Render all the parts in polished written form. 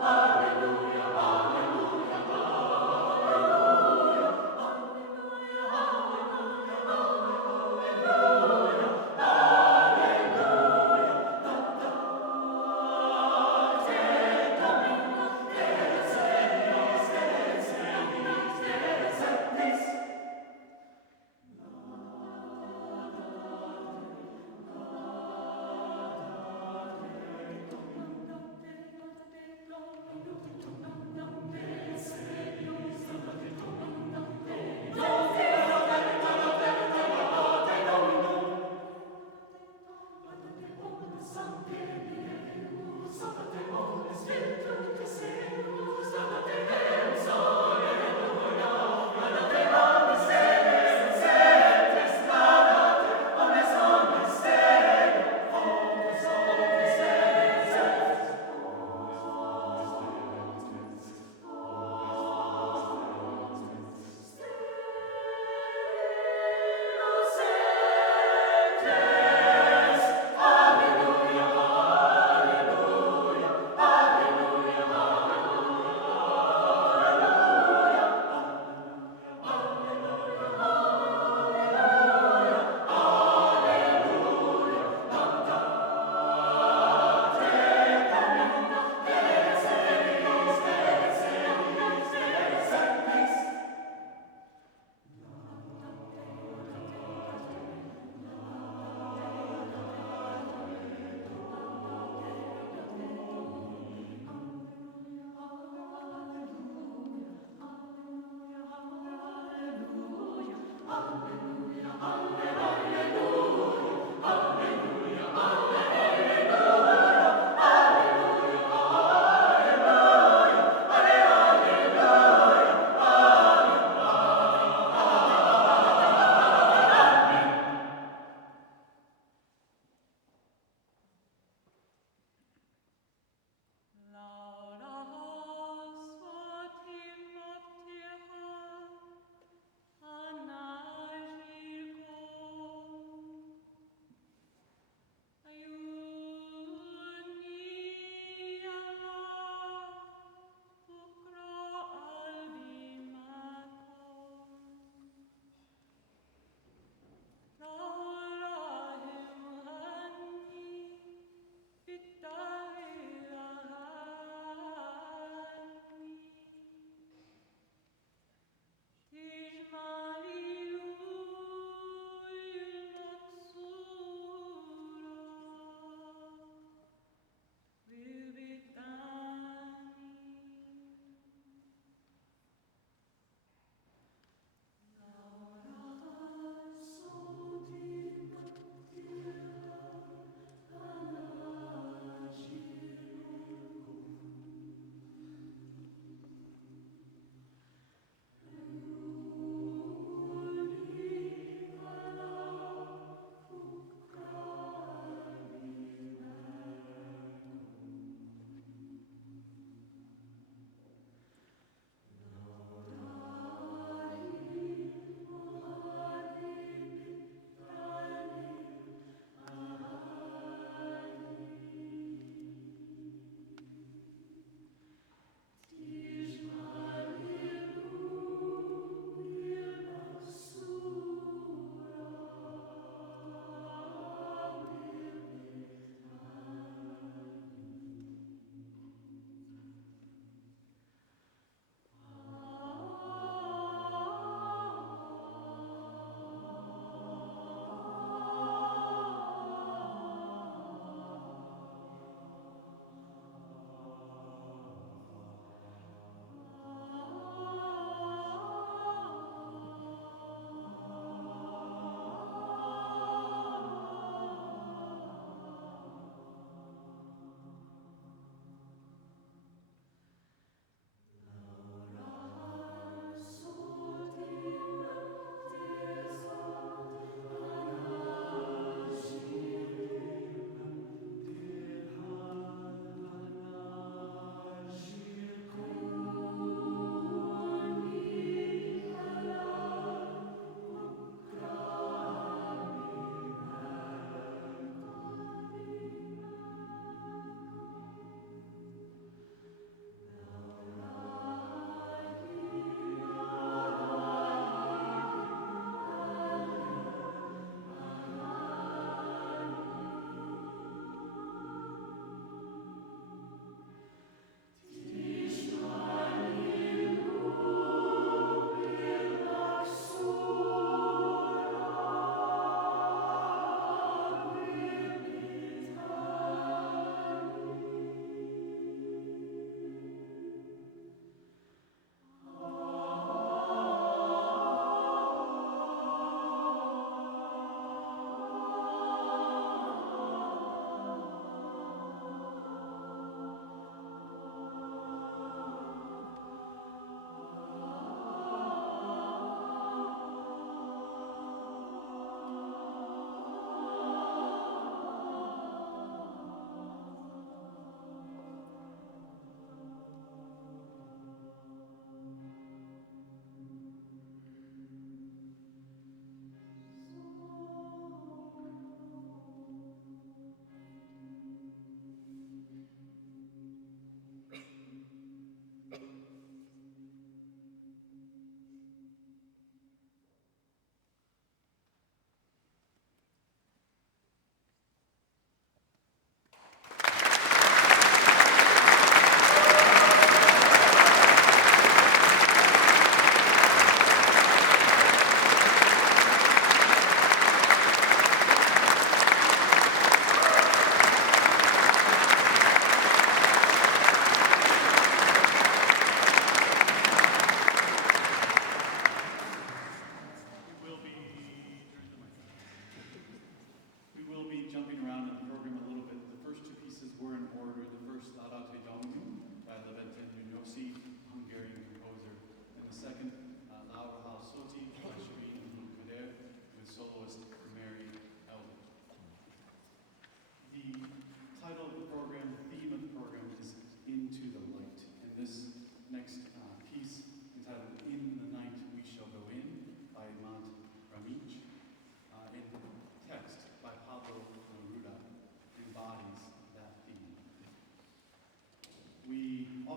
Alleluia, alleluia,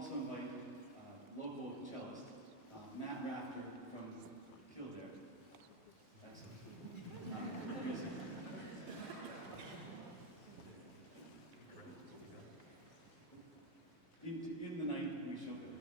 also invite local cellist, Matt Rafter from Kildare. Excellent. Music. In the night we shall go.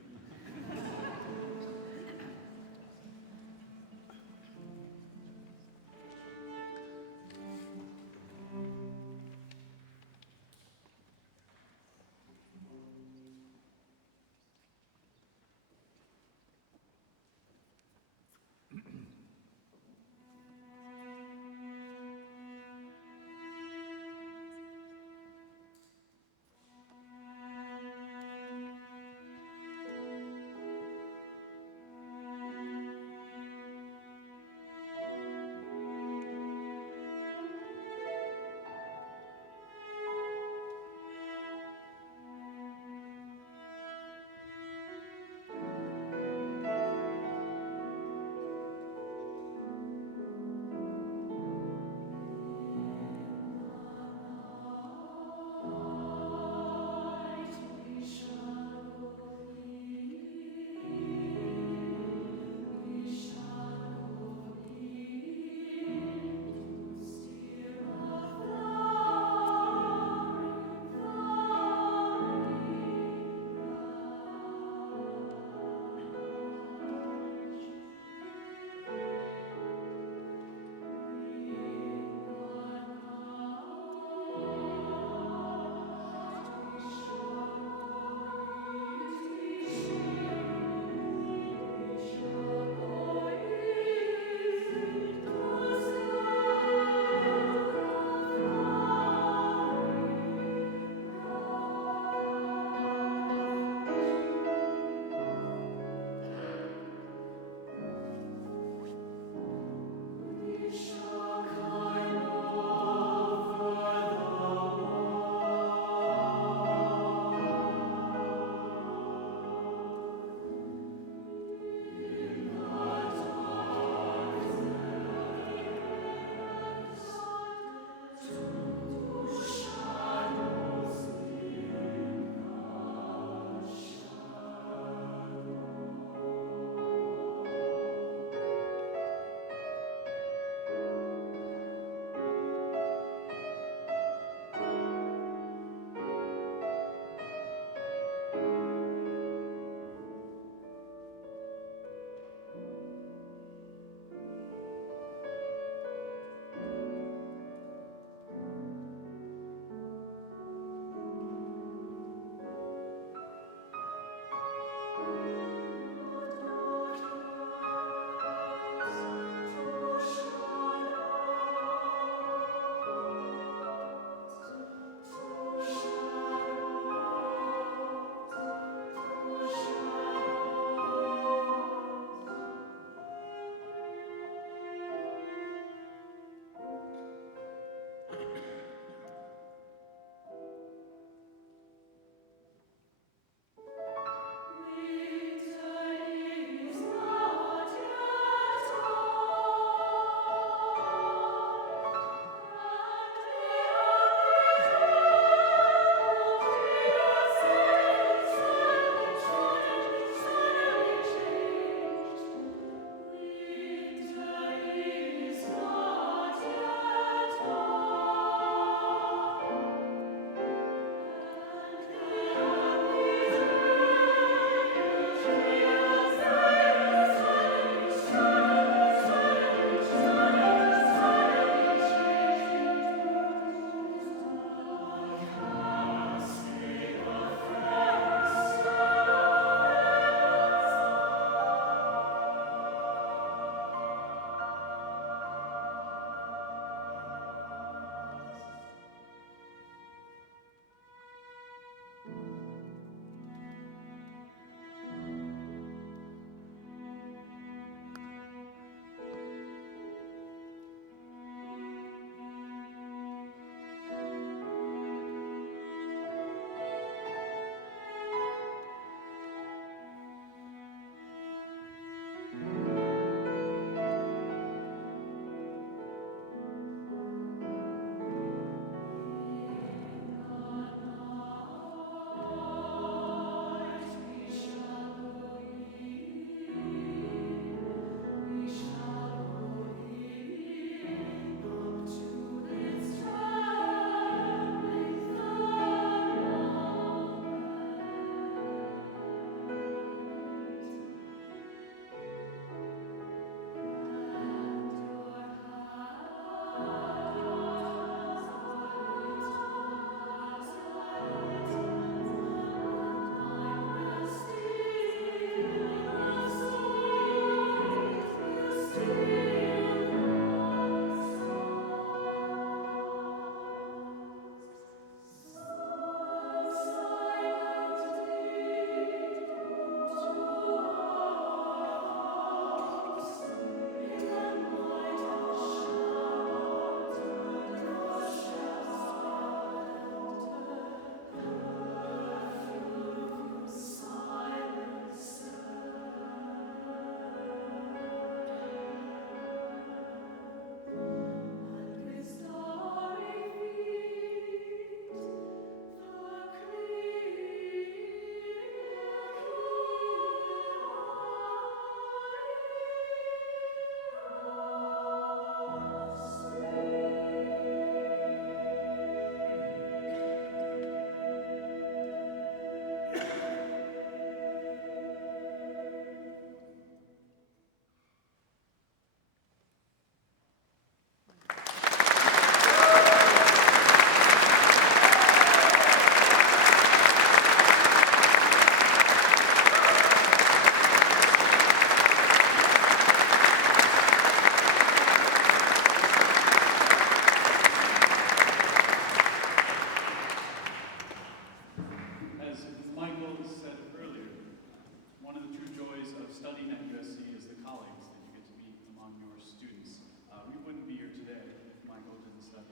studying at USC is the colleagues that you get to meet among your students. We wouldn't be here today if Michael didn't study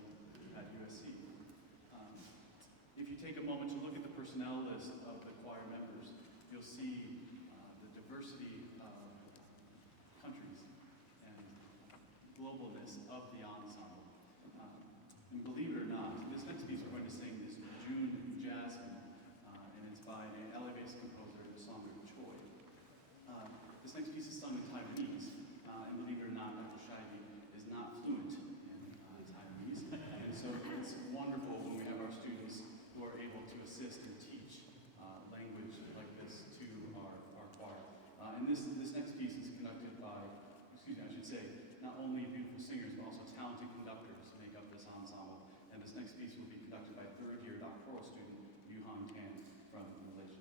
at USC. If you take a moment to look at the personnel list of the choir members, you'll see the diversity of countries and globalness of the ensemble. And believe it or not, this next piece we're going to sing is June Jasmine, and it's by an LA-based composer, Sandra Choi. This next piece is sung in Taiwanese, and believe it or not, Dr. Shivey is not fluent in Taiwanese, and so it's wonderful when we have our students who are able to assist and teach language like this to our choir. And this next piece is conducted by, I should say, not only beautiful singers, but also talented conductors make up this ensemble. And this next piece will be conducted by third-year doctoral student Yu Han Tan from Malaysia.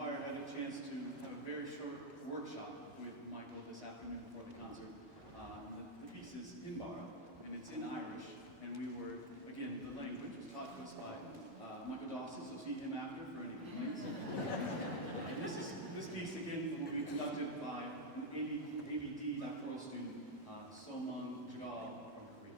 choir had a chance to have a very short workshop with Michael this afternoon before the concert. The piece is Hinbar, and it's in Irish, and we were, again, the language was taught to us by Michael Dawson, so see him after for any complaints. And this piece, again, will be conducted by an ABD doctoral student, Somon Jagal from Korea.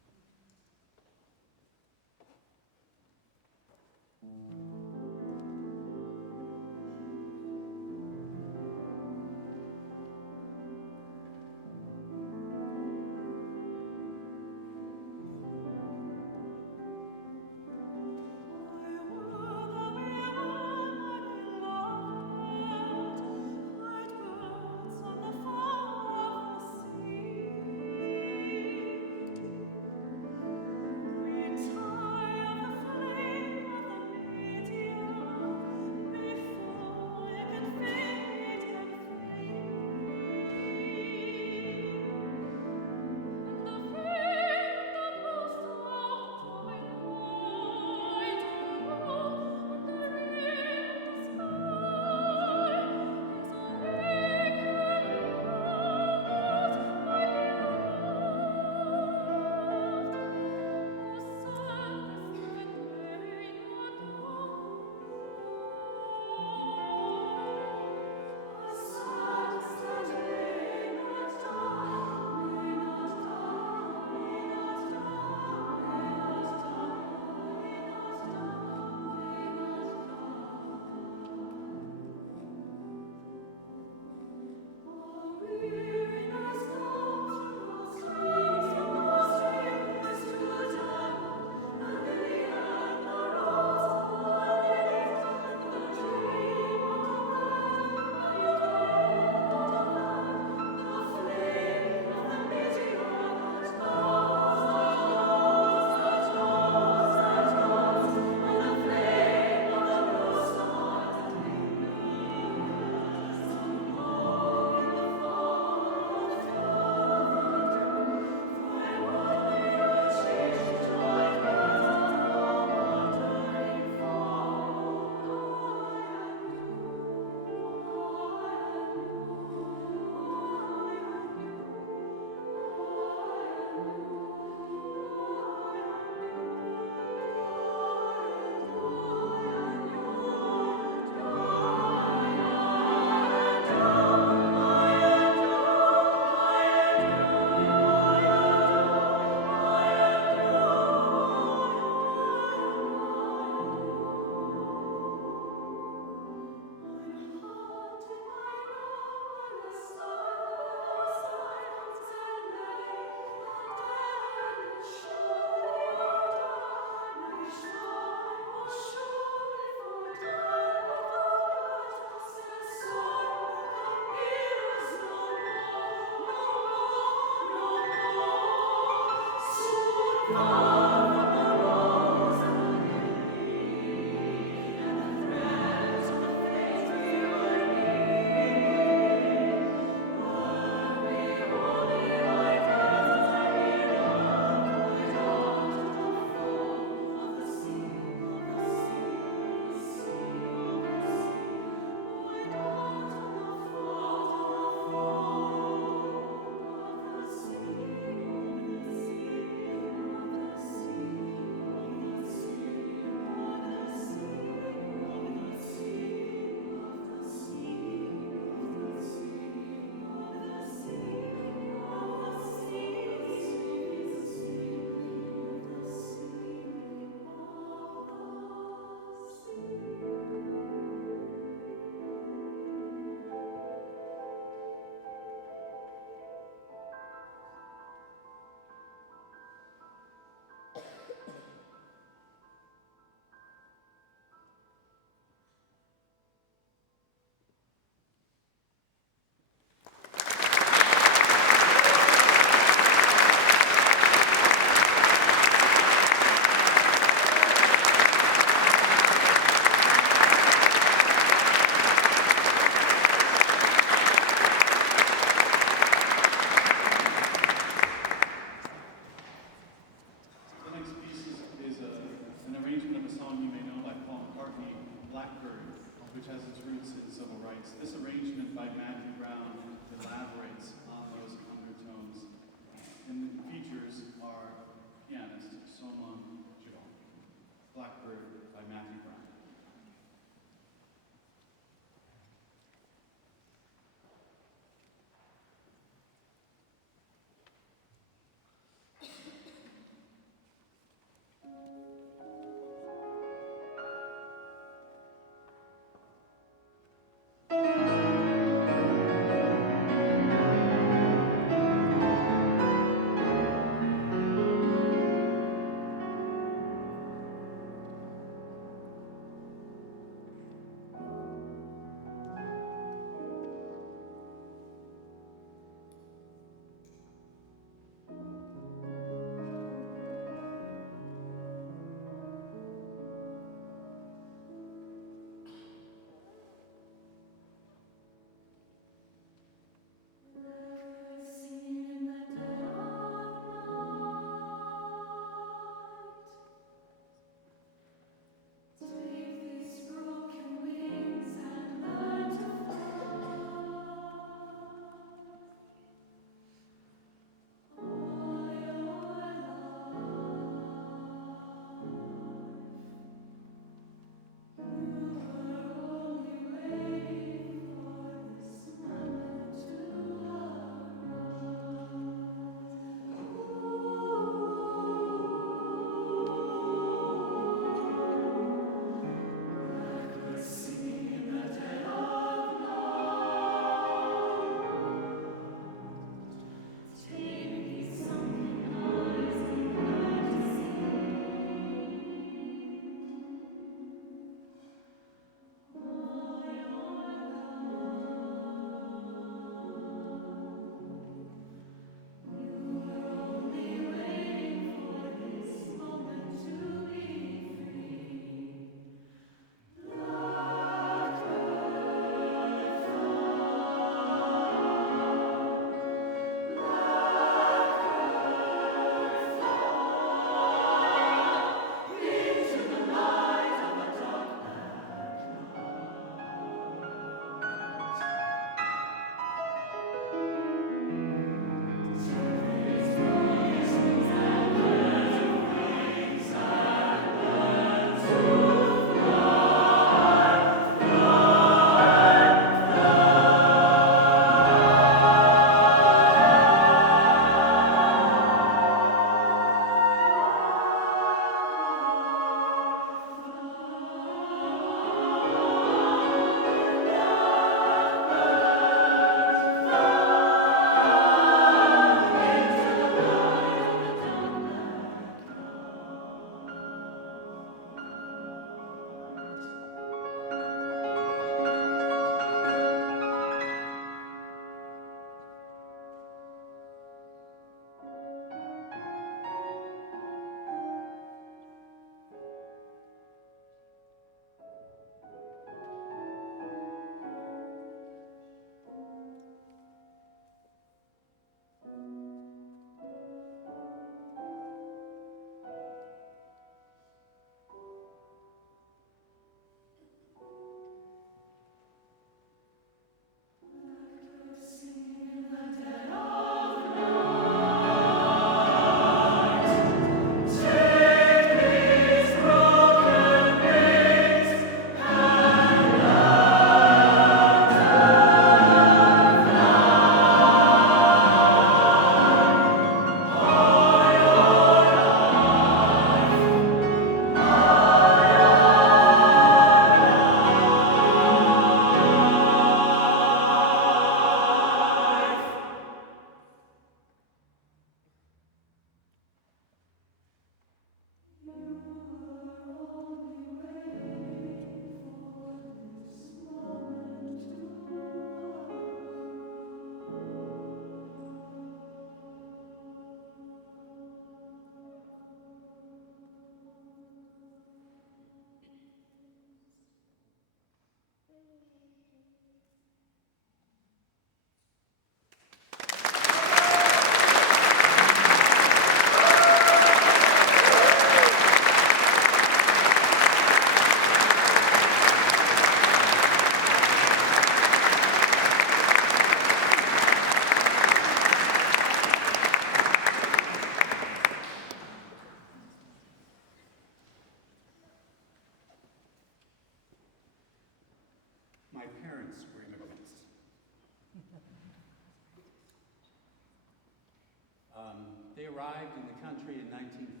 arrived in the country in 1950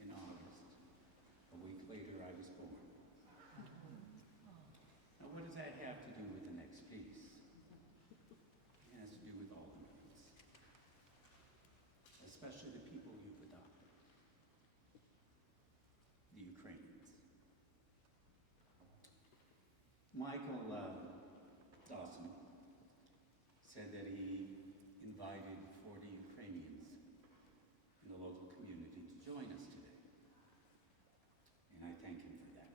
in August. A week later, I was born. Now, what does that have to do with the next piece? It has to do with all immigrants, especially the people you've adopted, the Ukrainians. Michael Dawson said that he invited 40 Ukrainians in the local community to join us today. And I thank him for that.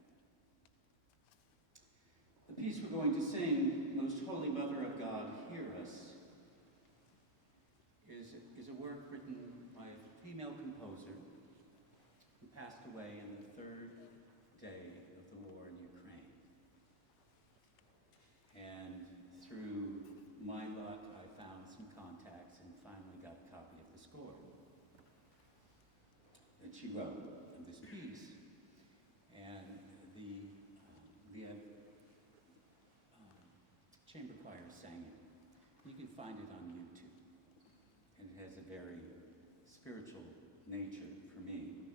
The piece we're going to sing, Most Holy Mother of God, Hear Us, is a work written by a female composer who passed away in the third day of the war in Ukraine. And through my luck, I found some contacts and finally got a copy of the score that she wrote of this piece. And the chamber choir sang it. You can find it on YouTube. And it has a very spiritual nature for me.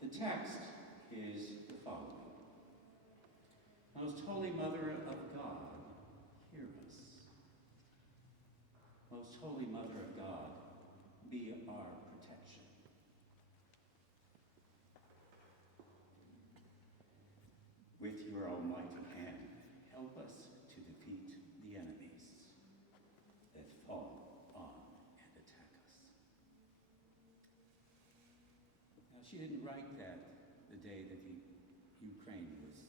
The text is the following. Most Holy Mother of God, hear us. Most Holy Mother of God, be our protection. With your almighty hand, help us to defeat the enemies that fall on and attack us. Now, she didn't write that the day that Ukraine was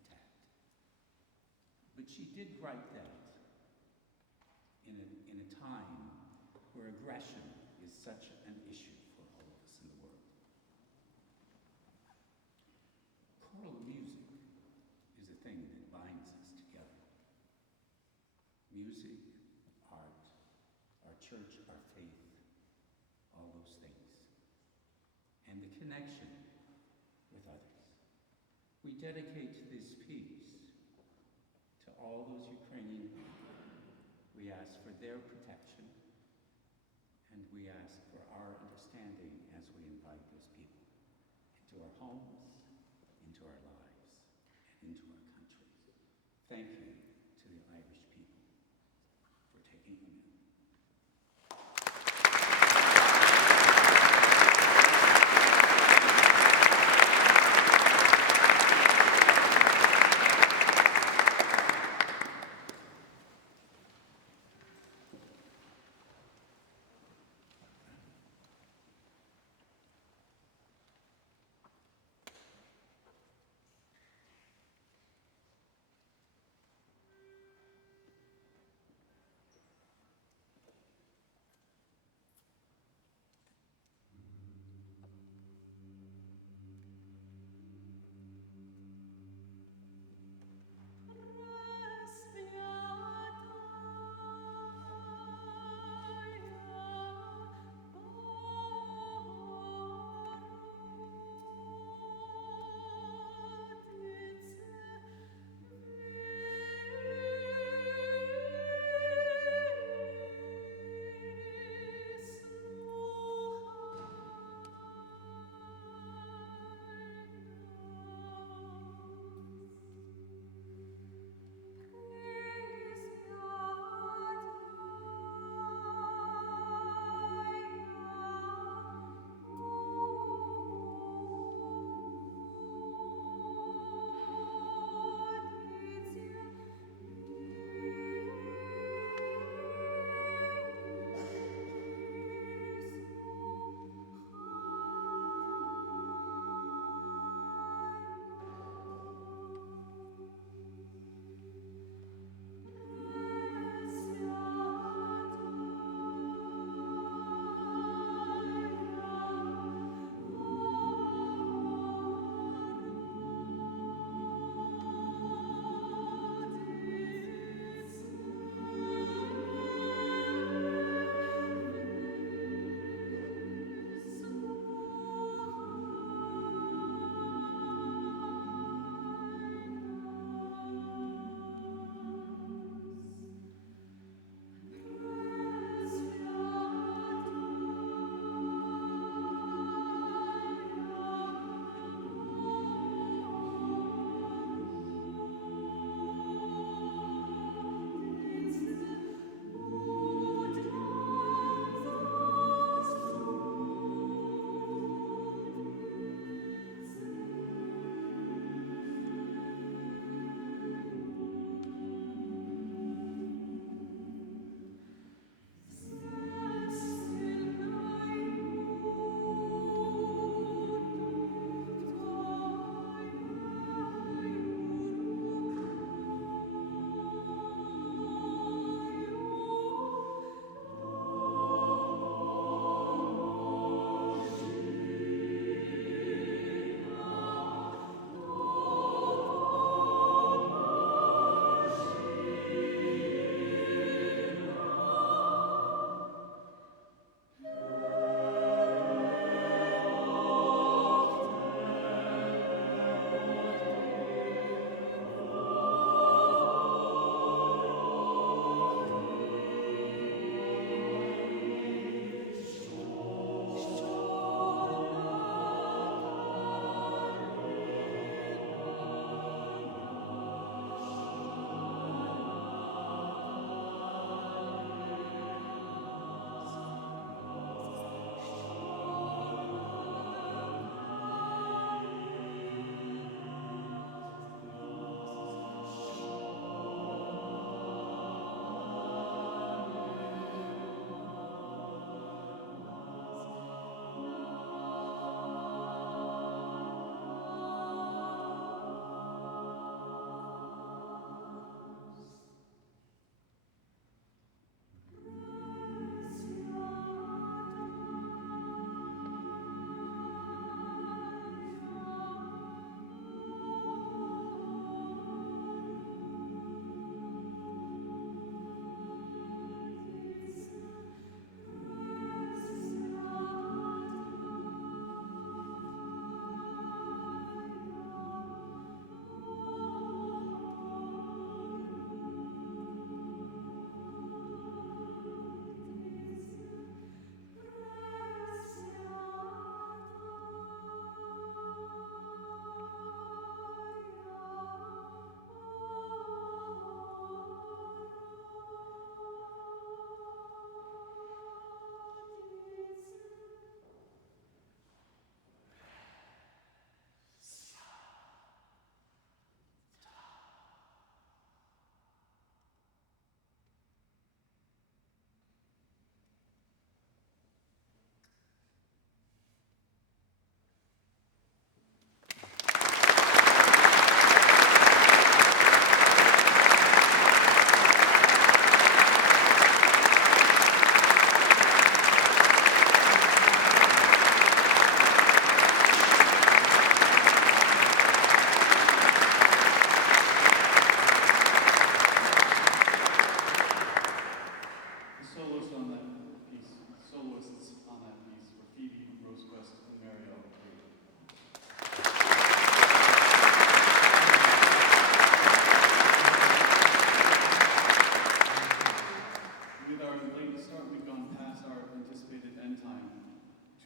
attacked. But she did write that in a time where aggression is such an issue for all of us in the world. Choral music is a thing that binds us together. Music, art, our church, our faith, all those things. And the connection with others. We dedicate this piece to all those Ukrainian people. We ask for their protection, and we ask for our understanding as we invite those people into our homes, into our lives, and into our country. Thank you to the Irish people for taking them in.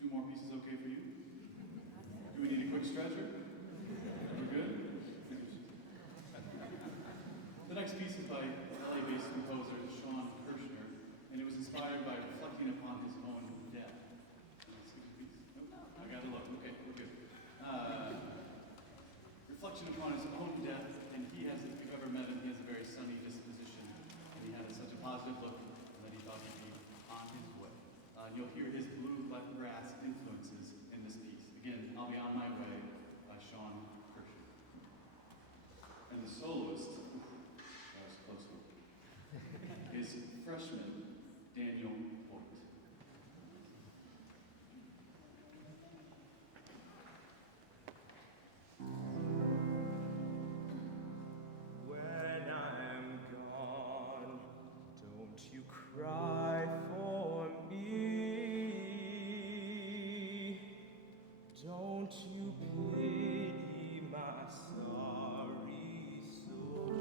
2 more pieces okay for you? Do we need a quick stretcher? We're good? The next piece is by LA-based composer Sean Kirshner, and it was inspired by reflecting upon his own death. Let's see the piece. Nope, I gotta look. Okay, we're good. Reflection upon his own death, and he has, if you've ever met him, he has a very sunny disposition, and he had such a positive look that he thought he'd be on his way. You'll hear his bluegrass influences in this piece. Again, I'll Be On My Way by Sean Kirshner. And the soloist, that was a close one, is freshman Daniel Hoyt. When I'm gone, don't you cry for me. Don't you pity my sorry soul.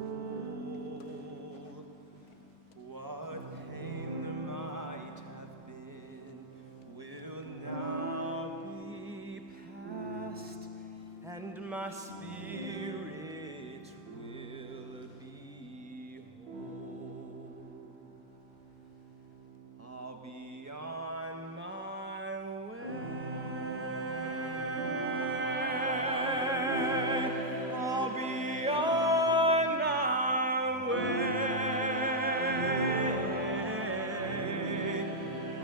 What pain there might have been will now be past, and my spirit will be whole. I'll be on my way. I'll be on my way.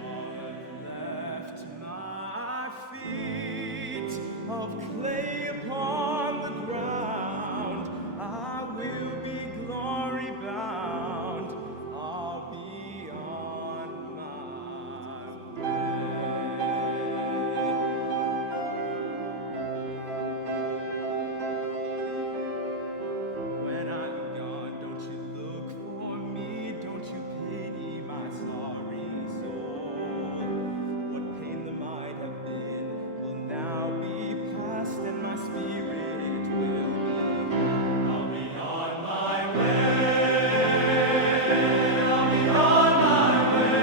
I've left my feet of clay upon the ground. I will be glory bound. I'll be on my way. When I'm gone, don't you look for me. Don't you pity my sorry soul. What pain there might have been will now be past, and my spirit will be. I'll be on my way. I'll be on my way.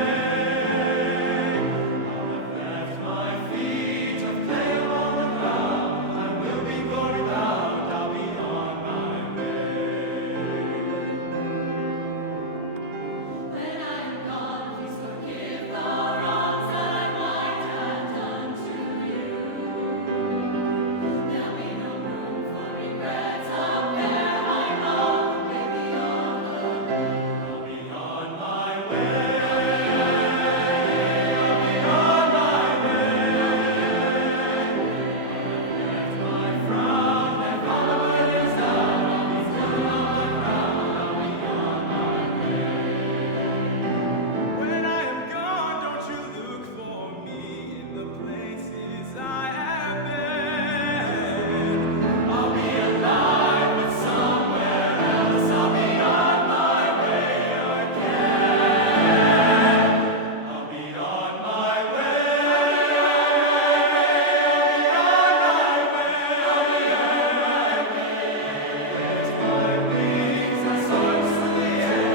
I'll have left my feet of clay on the ground. I will be glory bound. I'll be on my way. When I'm gone, please forgive the wrongs I might have done to you. There'll be no room for regrets up there, I know. Maybe I'll I'll be on my way. I'll be on my way. Left my frown and all the burdens down. I'll be still on the ground. I'll be on my way. When I am gone, don't you look for me in the places I have been. I'll be alive, but somewhere else. I'll be on my way again. I'll be on my way. Lift my wings and soar to the air.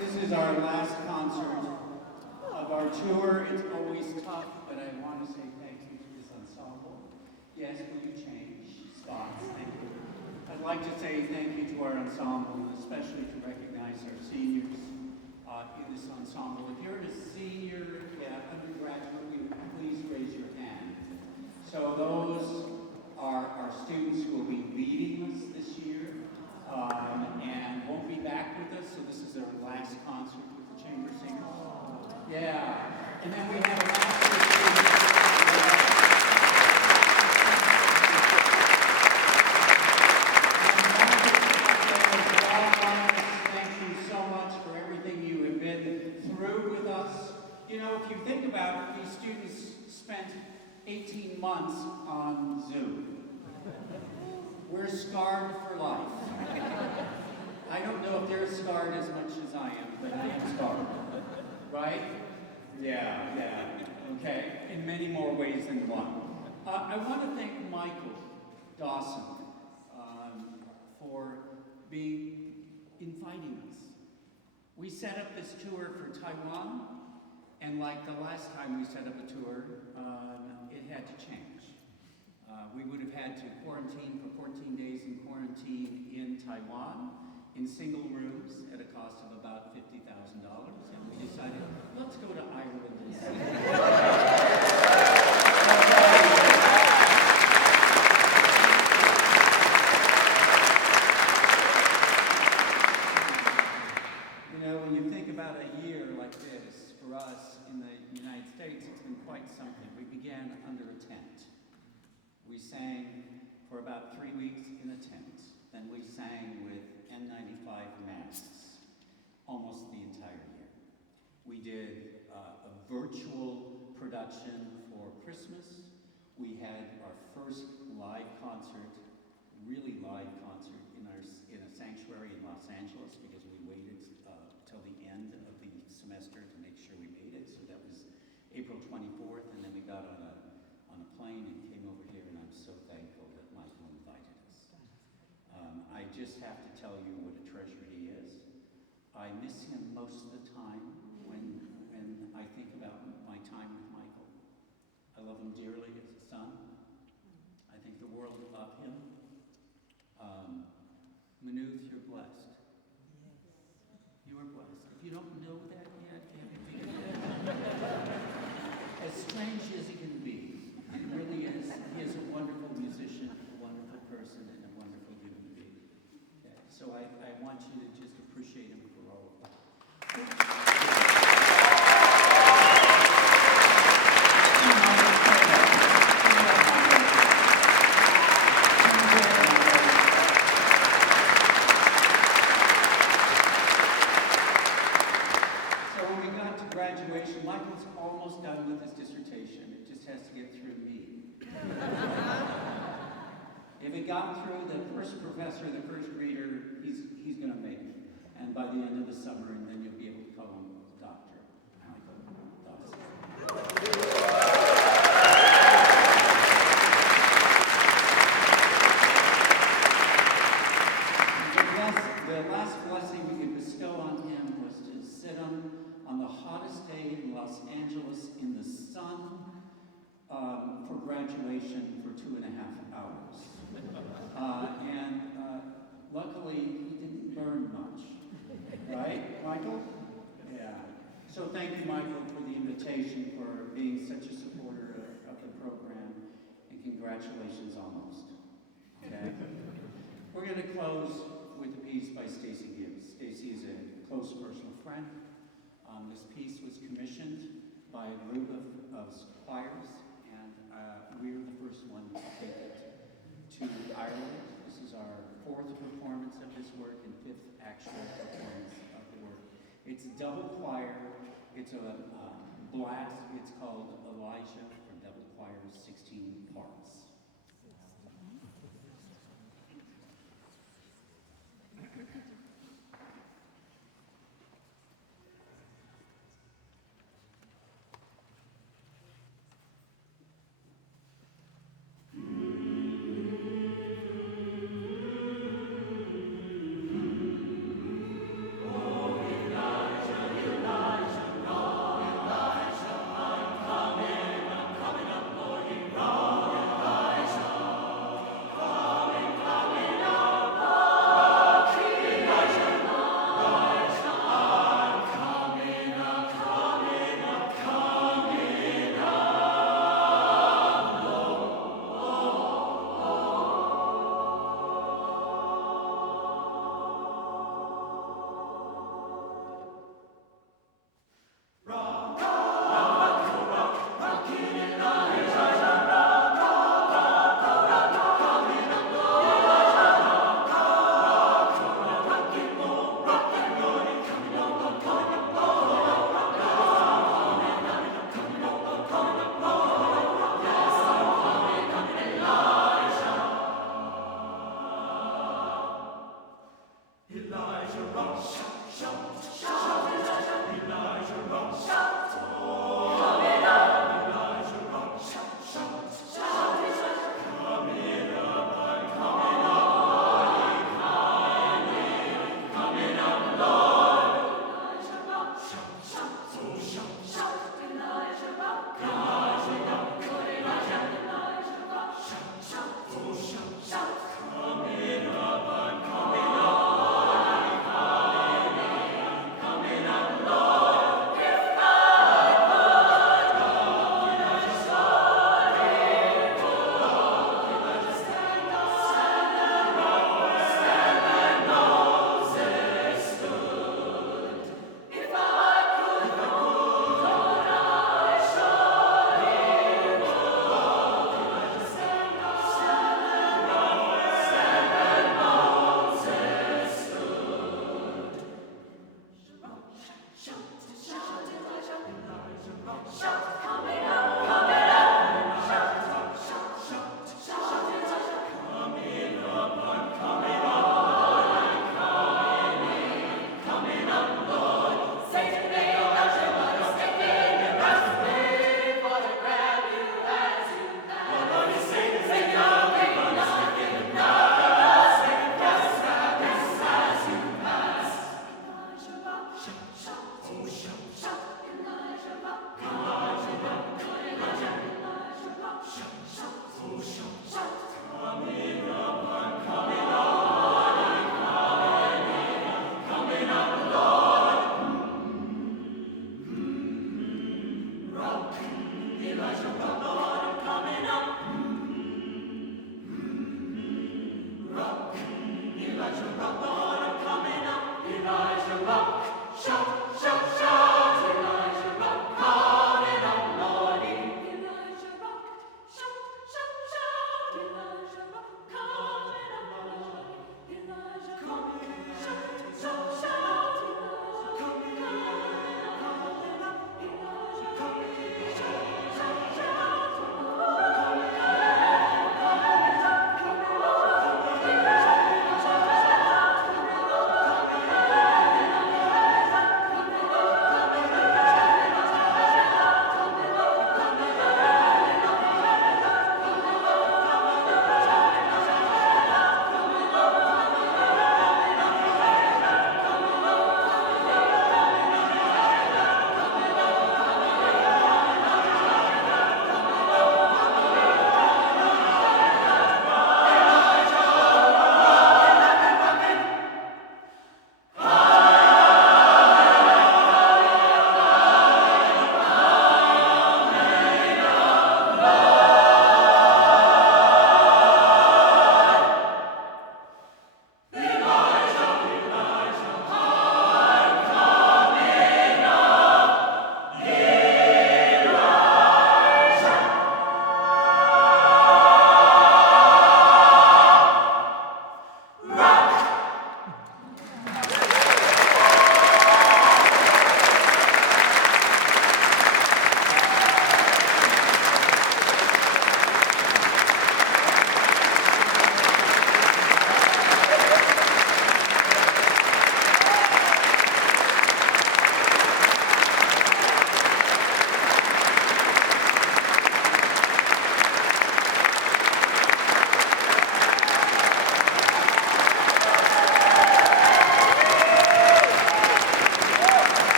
This is our last concert of our tour. It's always tough, but I want to say thank you to this ensemble. Yes, will you change spots? Thank you. I'd like to say thank you to our ensemble, and especially to recognize our seniors in this ensemble. If you're a senior, undergraduate, please raise your hand. students spent 18 months on Zoom. We're scarred for life. I don't know if they're scarred as much as I am, but I am scarred. Right? Yeah. Okay, in many more ways than one. I want to thank Michael Dawson for inviting us. We set up this tour for Taiwan, and like the last time we set up a tour, it had to change. We would have had to quarantine for 14 days in quarantine in Taiwan, in single rooms at a cost of about $50,000, and we decided, let's go to Ireland instead. When you think about a year like this, for us in the United States, it's been quite something. We began under a tent. We sang for about 3 weeks in a tent. Then we sang with N95 masks almost the entire year. We did a virtual production for Christmas. We had our first live concert, really live concert, in a sanctuary in Los Angeles because we waited till the end of the semester to make sure we made it. So that was April 24th, and then we got on a plane and came over here, and I'm so thankful that Michael invited us. I just have to tell you what a treasure he is. I miss him most of the time when I think about my time with Michael. I love him dearly as a son. I think the world of him. Manuth, you're blessed. You are blessed. If you don't know that yet, you haven't figured it out. As strange as he can be, it really is. He is a wonderful musician, a wonderful person, and a wonderful human being. Okay? So I want you to just appreciate him for all of that. Graduation, Michael's almost done with his dissertation. It just has to get through me. If it got through the first professor, the first reader, he's going to make it. And by the end of the summer, and then you'll be able to call him Dr. Michael Dawson. The last blessing we could bestow on him was to sit him on the hottest day in Los Angeles in the sun for graduation for 2.5 hours. Luckily, he didn't burn much. Right, Michael? Yeah. So thank you, Michael, for the invitation, for being such a supporter of the program, and congratulations almost. Okay? We're going to close with a piece by Stacey Gibbs. Stacey is a close personal friend. This piece was commissioned by a group of choirs, and we're the first one to take it to Ireland. This is our 4th performance of this work and 5th actual performance of the work. It's double choir. It's a blast. It's called Elijah for double choir, 16 parts.